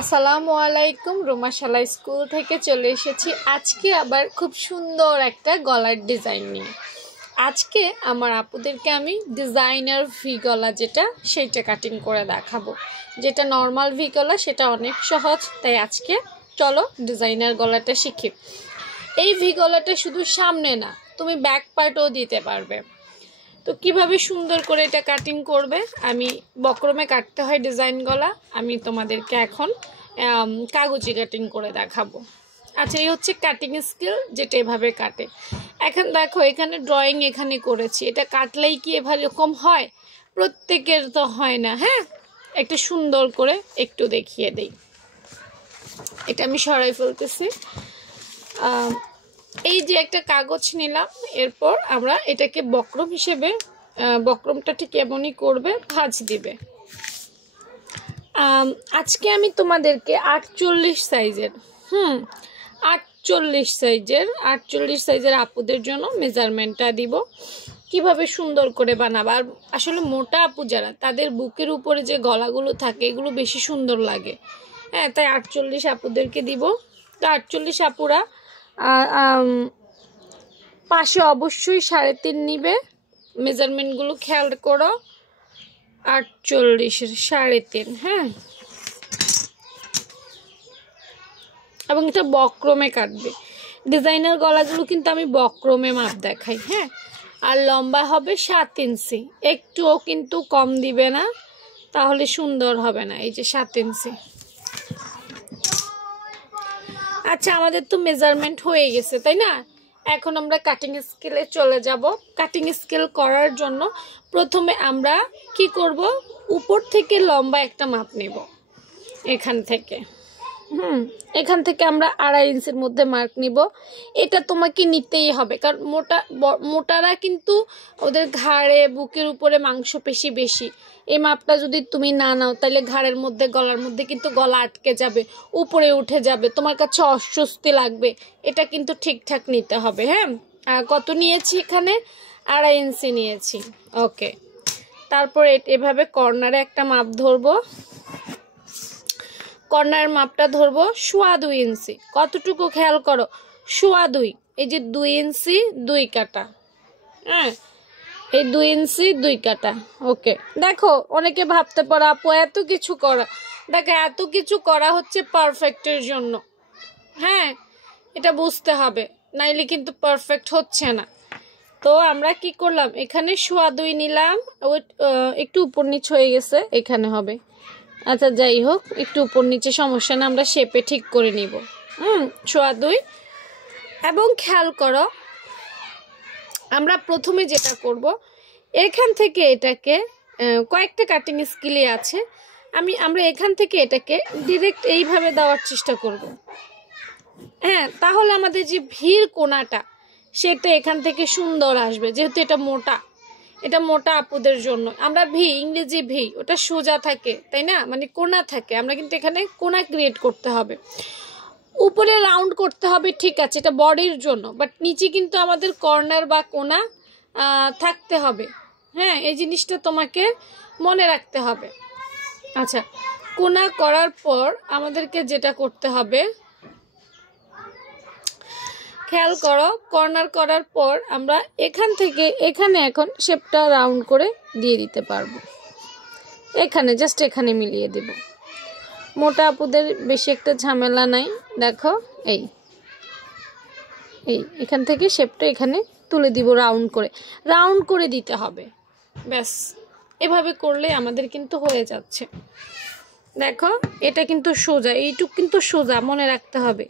আসসালামু আলাইকুম। রুমাশালা স্কুল থেকে চলে এসেছি আজকে আবার খুব সুন্দর একটা গলার ডিজাইন নিয়ে। আজকে আমার আপুদেরকে আমি ডিজাইনার ভি গলা যেটা সেইটা কাটিং করে দেখাবো। যেটা নর্মাল ভি গলা সেটা অনেক সহজ, তাই আজকে চলো ডিজাইনার গলাটা শিখি। এই ভি গলাটা শুধু সামনে না, তুমি ব্যাক পার্টও দিতে পারবে। তো কিভাবে সুন্দর করে এটা কাটিং করবে, আমি বক্রমে কাটতে হয় ডিজাইন গলা, আমি তোমাদেরকে এখন কাগজে কাটিং করে দেখাবো। আচ্ছা, এই হচ্ছে কাটিং স্কিল, যেটা এভাবে কাটে। এখন দেখো এখানে ড্রয়িং এখানে করেছি, এটা কাটলেই কি এরকম হয়? প্রত্যেকের তো হয় না। হ্যাঁ, একটু সুন্দর করে একটু দেখিয়ে দেই। এটা আমি সরাই ফেলতেছি। এই যে একটা কাগজ নিলাম, এরপর আমরা এটাকে বক্রম হিসেবে, বক্রমটা ঠিক এমনই করবে, ভাঁজ দিবে। আজকে আমি তোমাদেরকে 48 সাইজের 48 সাইজের আপুদের জন্য মেজারমেন্টটা দিব, কিভাবে সুন্দর করে বানাবো। আর আসলে মোটা আপু যারা, তাদের বুকের উপরে যে গলাগুলো থাকে এগুলো বেশি সুন্দর লাগে। হ্যাঁ, তাই 48 আপুদেরকে দিব। তো 48 আপুরা পাশে অবশ্যই 3.5 নিবে। মেজারমেন্টগুলো খেয়াল করো, 48 3.5। হ্যাঁ, এবং এটা বক্রমে কাটবে। ডিজাইনার গলাগুলো কিন্তু আমি বক্রমে মাপ দেখাই। হ্যাঁ, আর লম্বা হবে 7 ইঞ্চি, একটুও কিন্তু কম দিবে না, তাহলে সুন্দর হবে না। এই যে 7 ইঞ্চি। আচ্ছা, আমাদের তো মেজারমেন্ট হয়ে গেছে, তাই না? এখন আমরা কাটিং স্কেলে চলে যাব। কাটিং স্কেল করার জন্য প্রথমে আমরা কি করব, উপর থেকে লম্বা একটা মাপ নেব। এখান থেকে এখান থেকে আমরা 2.5 ইঞ্চির মধ্যে মার্ক নিব। এটা তোমাকে নিতেই হবে, কারণ মোটারা কিন্তু ওদের ঘাড়ে বুকের উপরে মাংসপেশি বেশি। এই মাপটা যদি তুমি না নাও, তাহলে ঘাড়ের মধ্যে গলার মধ্যে কিন্তু গলা আটকে যাবে, উপরে উঠে যাবে, তোমার কাছে অস্বস্তি লাগবে। এটা কিন্তু ঠিকঠাক নিতে হবে। হ্যাঁ, কত নিয়েছি এখানে? 2.5 ইঞ্চি নিয়েছি। ওকে, তারপর এভাবে কর্নারে একটা মাপ ধরবো। কর্নার মাপটা ধরবো 2.25 ইঞ্চি। কতটুকু খেয়াল করো, 2.25। এই যে 2 ইঞ্চি 2 কাটা। হ্যাঁ, এই 2 ইঞ্চি 2 কাটা। ওকে, দেখো অনেকে ভাবতে পারো আপু এত কিছু করা। দেখো, এত কিছু করা হচ্ছে পারফেক্টের জন্য। হ্যাঁ, এটা বুঝতে হবে, নাইলে কিন্তু পারফেক্ট হচ্ছে না। তো আমরা কি করলাম, এখানে 2.25 নিলাম। একটু উপর নিচ হয়ে গেছে, এখানে হবে। আচ্ছা, যাই হোক, একটু উপর নিচে সমস্যা না, আমরা শেপে ঠিক করে নিব। 2.25। এবং খেয়াল করো, আমরা প্রথমে যেটা করব, এখান থেকে এটাকে কয়েকটা কাটিং স্কিলে আছে, আমরা এখান থেকে এটাকে ডিরেক্ট এইভাবে দেওয়ার চেষ্টা করব। হ্যাঁ, তাহলে আমাদের যে ভিড় কোণাটা সেটা এখান থেকে সুন্দর আসবে। যেহেতু এটা মোটা আপুদের জন্য, আমরা ইংরেজি ভি ওটা সোজা থাকে, তাই না? মানে কোণা থাকে, আমরা কিন্তু এখানে কোণা ক্রিয়েট করতে হবে। উপরে রাউন্ড করতে হবে, ঠিক আছে, এটা বডির জন্য, বাট নিচে কিন্তু আমাদের কর্নার বা কোণা থাকতে হবে। হ্যাঁ, এই জিনিসটা তোমাকে মনে রাখতে হবে। আচ্ছা, কোণা করার পর আমাদেরকে যেটা করতে হবে, খেয়াল করো, কর্নার করার পর আমরা এখান থেকে এখানে এখন শেপটা রাউন্ড করে দিয়ে দিতে পারবো। এখানে জাস্ট এখানে মিলিয়ে দেব। মোটা আপুদের বেশি একটা ঝামেলা নাই। দেখো, এই এখান থেকে শেপটা এখানে তুলে দিব, রাউন্ড করে দিতে হবে। ব্যাস, এভাবে করলে আমাদের কিন্তু হয়ে যাচ্ছে। দেখো, এটা কিন্তু সোজা, এইটুক কিন্তু সোজা, মনে রাখতে হবে।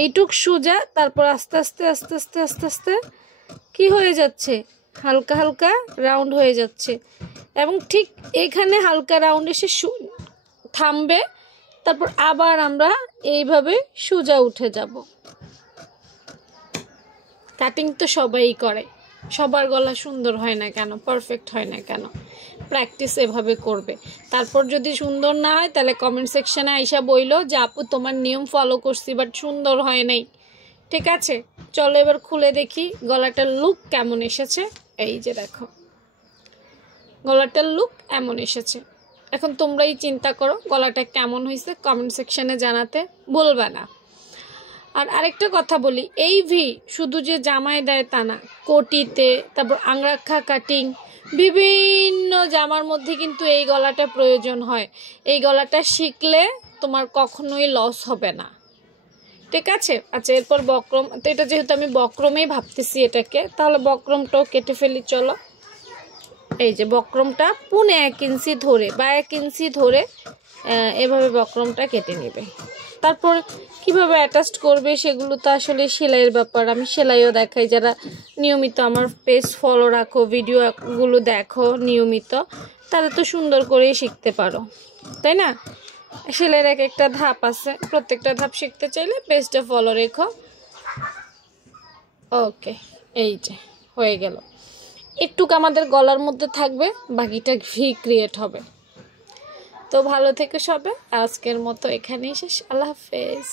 এইটুক সোজা, তারপর আস্তে আস্তে আস্তে আস্তে আস্তে আস্তে কি হয়ে যাচ্ছে, হালকা হালকা রাউন্ড হয়ে যাচ্ছে। এবং ঠিক এখানে হালকা রাউন্ড এসে থামবে, তারপর আবার আমরা এইভাবে সোজা উঠে যাব। কাটিং তো সবাই করে, সবার গলা সুন্দর হয় না কেন, পারফেক্ট হয় না কেন? প্র্যাকটিস এভাবে করবে। তারপর যদি সুন্দর না হয়, তাহলে কমেন্ট সেকশনে আইসা বইলো যে আপু তোমার নিয়ম ফলো করছি বাট সুন্দর হয় নাই। ঠিক আছে, চলো এবার খুলে দেখি গলাটার লুক কেমন এসেছে। এই যে দেখো, গলাটার লুক এমন এসেছে। এখন তোমরাই চিন্তা করো গলাটা কেমন হয়েছে, কমেন্ট সেকশনে জানাতে ভুলবে না। আর আরেকটা কথা বলি, এই ভি শুধু যে জামায় দেয় তা না, কোটিতে, তারপর আংরাক্ষা কাটিং, বিভিন্ন জামার মধ্যে কিন্তু এই গলাটা প্রয়োজন হয়। এই গলাটা শিখলে তোমার কখনোই লস হবে না, ঠিক আছে? আচ্ছা, এরপর বক্রম, তো এটা যেহেতু আমি বক্রমেই ভাবতেছি এটাকে, তাহলে বক্রমটাও কেটে ফেলি চলো। এই যে বক্রমটা 1.5 ইঞ্চি ধরে বা 1 ইঞ্চি ধরে এভাবে বক্রমটা কেটে নেবে। তারপর কিভাবে অ্যাটাচ করবে সেগুলো তো আসলে সেলাইয়ের ব্যাপার, আমি সেলাইও দেখাই। যারা নিয়মিত আমার পেজ ফলো রাখো, ভিডিওগুলো দেখো নিয়মিত, তারা তো সুন্দর করেই শিখতে পারো, তাই না? সেলাইয়ের এক একটা ধাপ আছে, প্রত্যেকটা ধাপ শিখতে চাইলে পেজটা ফলো রেখো। ওকে, এই যে হয়ে গেল। একটুকু আমাদের গলার মধ্যে থাকবে, বাকিটা ভি ক্রিয়েট হবে। তো ভালো থেকে সবে, আজকের মতো এখানেই শেষ। আল্লাহ হাফেজ।